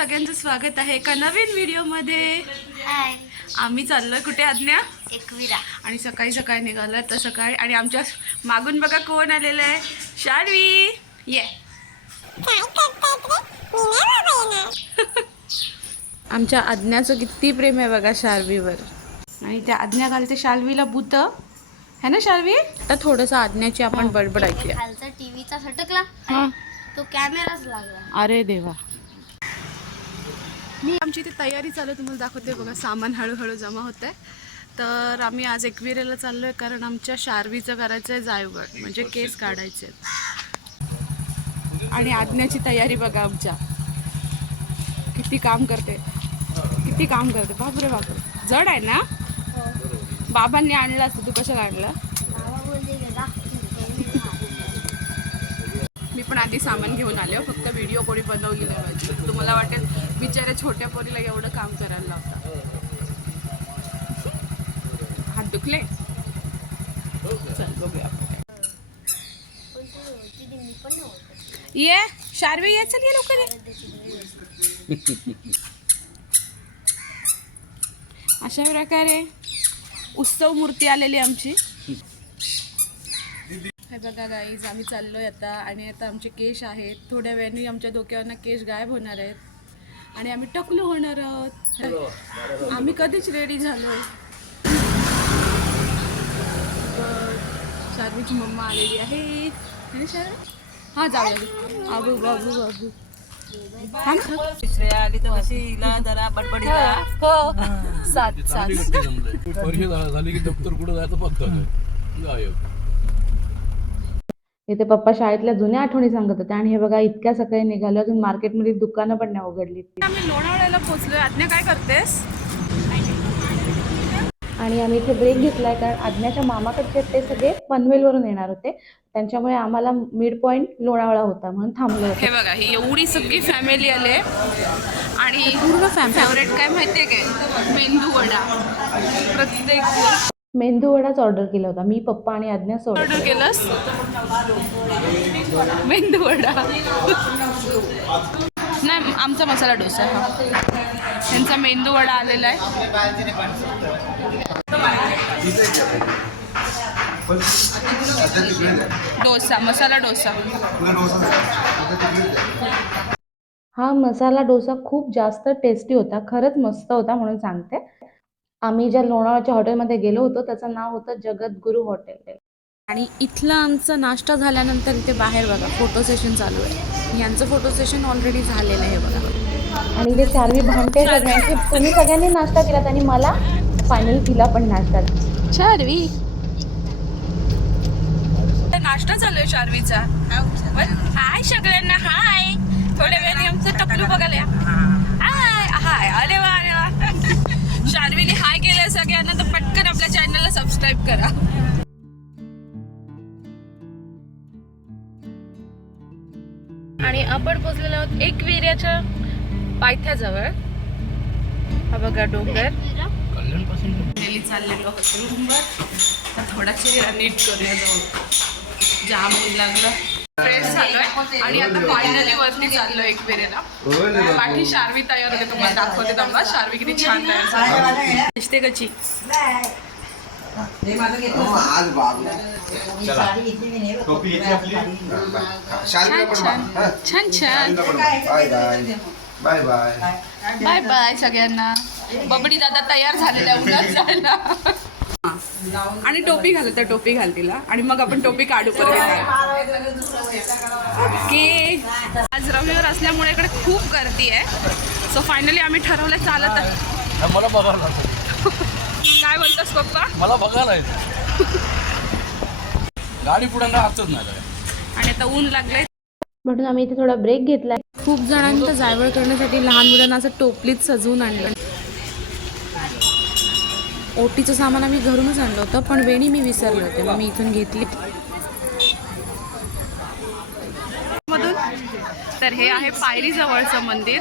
सगळ्यांचं स्वागत आहे एका नवीन व्हिडिओमध्ये. आम्ही चाललोय कुठे आज्ञा? एकविरा. आणि सकाळी सकाळी निघालं तर सकाळी. आणि आमच्या मागून बघा कोण आलेलं आहे. शार्वी ये. आमच्या आज्ञाचं किती प्रेम आहे बघा शार्वीवर आणि त्या आज्ञा घालते शाल्वीला भूत. है ना शाल्वी तर थोडंसं आज्ञाची आपण बडबड ऐकूया. खालचा टीव्हीचा सटकला. हां. तो कॅमेराच लागला. अरे देवा. मी आमची इथे तयारी चालू आहे, तुम्हाला दाखवते बघा सामान हळूहळू जमा होत आहे. तर आम्ही आज एकविरेला चाललो आहे कारण आमच्या शार्वीचं करायचं आहे जायवड म्हणजे केस काढायचे आहेत. आणि आज्ञाची तयारी बघा आमच्या. किती काम करते. किती काम करते. बापरे बापरे. जड आहे ना? बाबांनी आणलं असतं तू कसं काढलं साठी सामान घेऊन आले हो, फक्त व्हिडिओ कोणी बनवली नाही पाहिजे तुम्हाला वाटेल बिचाऱ्या छोट्या पोरीला एवढं काम करायला लावतात हात दुखले? ये शार्वी ये चल ये लवकर अशा प्रकारे उत्सव मूर्ती आलेली आमची. हे बघा गाईज आम्ही चाललोय आता आणि आता आमचे केश आहेत. थोड्या वेळाने आमच्या डोक्यावरनं केश गायब होणार आहेत. आणि आम्ही टकलू होणार आहोत. आम्ही कधीच रेडी झालोय. बघ, शार्वीची मम्मा आलेली आहे. है हा जाऊया. आबू बाबू बाबू. तिसऱ्या आली तर कशी हिला जरा बडबडीला. हो सात सात. परीक्षा झाली की दप्तर कुठं जायचं काय गायब इथे पप्पा शाळेतल्या जुन्या आठवणी सांगत होते. आणि हे बघा इतक्या सकाळी निघालो अजून मार्केटमध्ये दुकानं पण नाही उघडली. आम्ही लोणावळ्याला पोहोचलोय. आज्ञा काय करतेस? आणि आम्ही इथे ब्रेक घेतलाय कारण आज्ञाच्या मामाकडचे ते सगळे पनवेलवरून येणार होते. त्यांच्यामुळे आम्हाला मिड पॉईंट लोणावळा होता म्हणून थांबलो हे बघा ही एवढी सगळी फॅमिली आले. आणि पूर्ण फेवरेट काय माहितीये काय? मेंदू वडा. प्रत्येक मेंदू वडाच ऑर्डर केला होता. मी पप्पा आणि आज्ञा सोडत ऑर्डर केलंस? मेंदू वडा. नाही आमचा मसाला डोसा हा. त्यांचा मेंदू वडा आलेला आहे. डोसा मसाला डोसा. हा मसाला डोसा खूप जास्त टेस्टी होता खरंच मस्त होता म्हणून सांगते. आम्ही ज्या लोणावळ्याच्या हॉटेलमध्ये गेलो होतो त्याचं नाव होतं जगद्गुरू हॉटेल. आणि इथला आमचा नाश्ता झाल्यानंतर इथे बाहेर बघा फोटो सेशन चालू आहे. यांचं फोटो सेशन ऑलरेडी झालेलं आहे बघा. आणि इथे चारवी भांडते सगळ्यांची तुम्ही सगळ्यांनी नाश्ता केलात आणि मला फायनली तिला पण नाश्ता. शार्वी नाश्ता चालू आहे शार्वीचा हाय सगळ्यांना हाय. थोड्या वेळाने आमचं टपलू बघायला. हाय हाय. अरे वा अरे वा. शार्वीने हाय केलं सगळ्यांना तर पटकन आपल्या चॅनलला सबस्क्राईब करा. आणि आपण पोचलेलो आहोत एक विर्याच्या पायथ्याजवळ. हा बघा डोंगर. चाललेलो आहोत रूमवर नीट करूया जाऊन. जाम लागलं. फ्रेश झालोय. आणि आता फायनली वरती चाललोय एक फेरेला बाकी शार्वी तयार होते तुम्हाला दाखवते थांबा शार्वी किती छान तयार दिसते पण छान. हा? छान. Bye bye. Bye bye. Bye bye सगळ्यांना. बबडी दादा तयार झालेला आहे उन्हात जायला आणि टोपी घाल तर टोपी घाल तिला. आणि मग आपण टोपी काढू परत. ओके. आज रविवार असल्यामुळे इकडे खूप गर्दी आहे. सो फायनली आम्ही ठरवलं चालत आहे. मला बघायला. काय बोलतोस पप्पा? मला बघायला. गाडी पुढे हातच नाही काय. आणि आता ऊन लागलंय. म्हणून आम्ही इथे थोडा ब्रेक घेतला खूप जणांचं जायवळ करण्यासाठी लहान मुलांना असं टोपलीत सजवून आणलं. ओटीचं सामान आम्ही घरूनच आणलं होतं पण वेणी मी विसरले होते. मग मी इथून घेतली. मधून? तर हे आहे पायरी जवळचं मंदिर.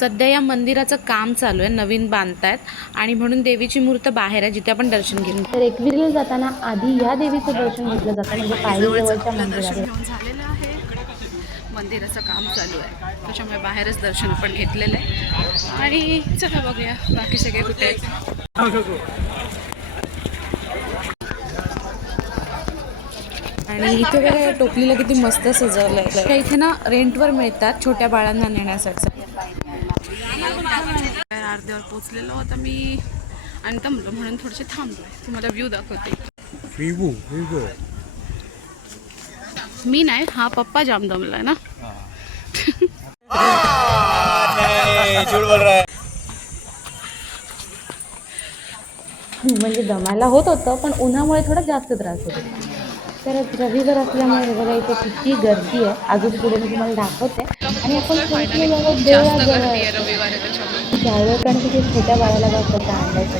सध्या या मंदिराचं काम चालू आहे नवीन बांधतायत. आणि म्हणून देवीची मूर्त बाहेर आहे जिथे आपण दर्शन घेऊ. तर एकविरीला जाताना आधी या देवीचं दर्शन घेतलं जातं. म्हणजे पायरी जवळच्या मंदिरात. दर्शन घेऊन झालेलं आहे. मंदिराचं काम चालू आहे. त्याच्यामुळे बाहेरच दर्शन आपण घेतलेलं आहे. आणि चला बघूया बाकी सगळे कुठे आहेत? आणि इथे बघा या टोपलीला किती मस्त सजवलं आहे इथे ना रेंटवर मिळतात छोट्या बाळांना नेण्यासाठी. अर्ध्यावर पोचलेलो आता मी आणि दमलो म्हणून थोडेसे थांबलो तुम्हाला व्ह्यू दाखवते. मी नाही हा पप्पा जाम दमलाय ना. म्हणजे दमायला होत होतं पण उन्हामुळे थोडा जास्त त्रास होत. होता तर रविवार असल्यामुळे बघा इथे किती गर्दी आहे. अजून पुढे मी तुम्हाला दाखवते. आणि आपण त्यावेळेस कारण की ते छोट्या बाळाला बघता आणलायचं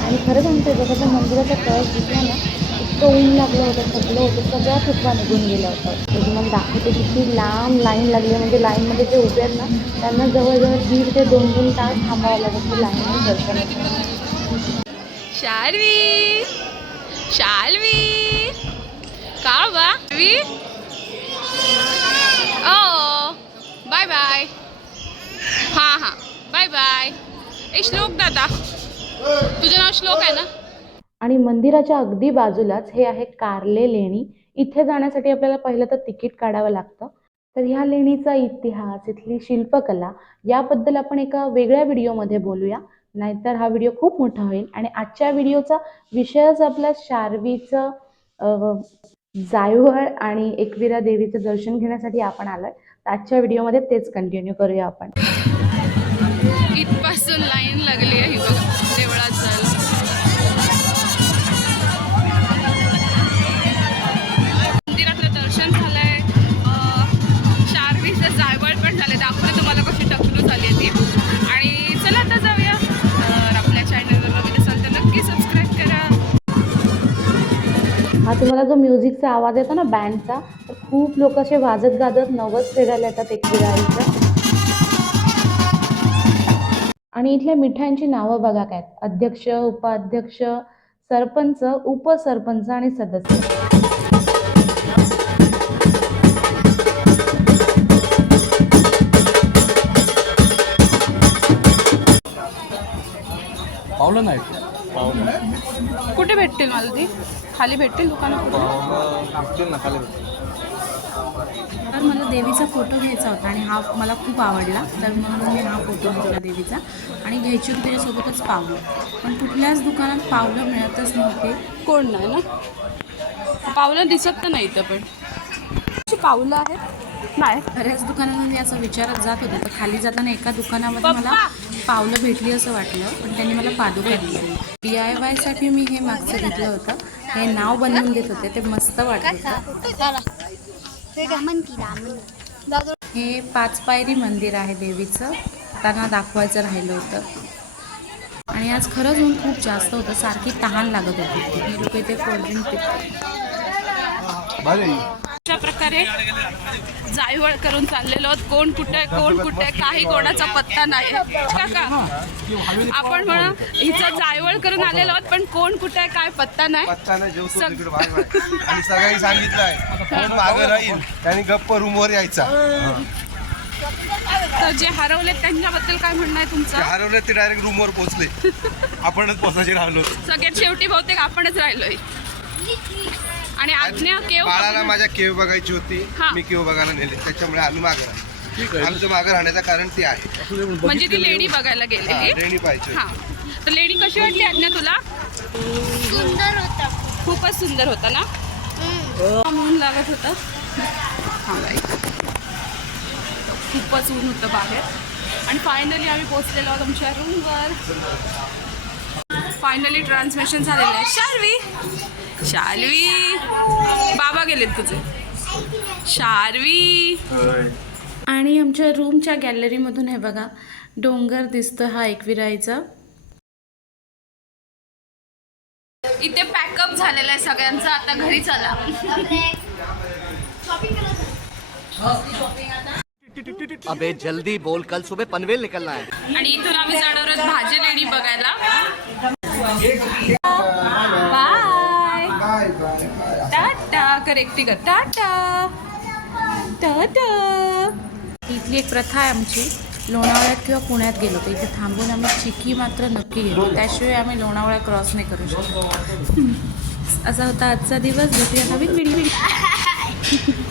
आणि खरं सांगते बघा त्या मंदिराचा कळस दिसला ना इतकं ऊन लागलं होतं थकलं होतं सगळा थकवा निघून गेला होता तर तुम्हाला दाखवते किती लांब लाईन लागली. म्हणजे लाईनमध्ये जे उभे आहेत ना त्यांना जवळजवळ दीड ते दोन दोन तास थांबावं लागत लाईनमध्ये दर्शन शाल्वी शाल्वी. का हो बावी ओ बाय बाय. हां हां. Bye bye. ए श्लोक दादा. तुझं नाव श्लोक आहे ना? आणि मंदिराच्या अगदी बाजूलाच हे आहे कारले लेणी. इथे जाण्यासाठी आपल्याला पहिलं तर तिकीट काढावं लागतं. तर ह्या लेणीचा इतिहास इथली शिल्पकला याबद्दल आपण एका वेगळ्या व्हिडिओमध्ये बोलूया. नाहीतर हा व्हिडिओ खूप मोठा होईल. आणि आजच्या व्हिडिओचा विषयच आपला शार्वीचं जायवळ आणि एकविरा देवीचं दर्शन घेण्यासाठी आपण आलोय. तर आजच्या व्हिडिओमध्ये तेच कंटिन्यू करूया आपण. इथपासून लाईन लागली आहे बघ देवळात जायला. मंदिरातलं दर्शन झालंय. शार्वीचं जायवळ पण झाले दाखवलं तुम्हाला कशी टकलू झाली ती. तुम्हाला जो म्युझिकचा आवाज येतो ना बँडचा तर खूप लोक असे वाजत गाजत नवस फिरायला येतात एकविराईचं आणि इथल्या मिठायांची नावं बघा काय आहेत. अध्यक्ष उपाध्यक्ष सरपंच उपसरपंच आणि सदस्य. पावलं नाही कुठे भेटतील मला ती? खाली भेटतील दुकानात कुठे? ना खाली तर मला देवीचा फोटो घ्यायचा होता आणि हा मला खूप आवडला. तर म्हणून मी हा फोटो घेतला देवीचा आणि घ्यायची होती त्याच्यासोबतच पावलं. पण कुठल्याच दुकानात पावलं मिळतच नव्हते. कोण नाही ना? पावलं दिसत तर नाही इथं पण. अशी पावलं आहेत? नाही. बऱ्याच दुकानांमध्ये असा विचारत जात होते. तर खाली जाताना एका दुकानामध्ये मला पावलं भेटली असं वाटलं पण त्यांनी मला पादुका दिली डी आय वायसाठी मी हे मागचं घेतलं होतं. हे नाव बनवून देत होते ते मस्त वाटत हे पाच पायरी मंदिर आहे देवीचं त्यांना दाखवायचं राहिलं होतं. आणि आज खरंच ऊन खूप जास्त होतं सारखी तहान लागत होती. हे लोक इथे कोल्ड्रिंक पितात अशा प्रकारे जायवळ करून चाललेलो आहोत. कोण कुठे कोण कुठे काही कोणाचा पत्ता नाही. काका आपण म्हणा हिचं जायवळ करून आलेलो आहोत पण कोण कुठे काय पत्ता नाही. सगळ्यांनी सांगितलंय कोण मागं राहील त्यांनी गप्प रूमवर यायचा. तर जे हरवलेत त्यांच्याबद्दल काय म्हणणं आहे तुमचं? हरवलं ते डायरेक्ट रूमवर पोहोचले. आपणच पोहोचायचे राहिलो. सगळ्यात शेवटी बहुतेक आपणच राहिलोय. आणि आज्ञा केव बाळाला माझ्या केव बघायची होती. हा. मी केव बघायला नेले. त्याच्यामुळे आम्ही मागं राहिलो. आमचं मागं राहण्याचं कारण ते आहे. म्हणजे ती लेणी बघायला हा, गेलेली रेणी पाहिजे हा. तर लेणी कशी वाटली आज्ञा तुला? सुंदर होता. खूपच सुंदर होता ना? ऊन लागत होतं. हा बाई. खूपच ऊन होतं बाहेर. आणि फायनली आम्ही पोचलेलो आहोत आमच्या रूमवर फायनली ट्रान्समिशन झालेलं आहे. शार्वी. शार्वी. बाबा गेलेत तुझे. शार्वी. आणि आमच्या रूमच्या गॅलरीमधून हे बघा डोंगर दिसतं हा एकविराईचा. इथे पॅकअप झालेला आहे सगळ्यांचा. आता घरी चला. अबे जल्दी बोल. कल सुबह पनवेल निकलना है. आणि इथून आम्ही जाणार आहोत भाजी लेणी बघायला. बाय टाटा करेक्टी कर. टाटा. टाटा. इथली एक प्रथा आहे आमची. लोणावळ्यात किंवा पुण्यात गेलो तर इथे थांबून आम्ही चिकी मात्र नक्की घेतो त्याशिवाय आम्ही लोणावळा क्रॉस नाही करू शकतो. असा होता आजचा दिवस. भेटूया नवीन व्हिडिओ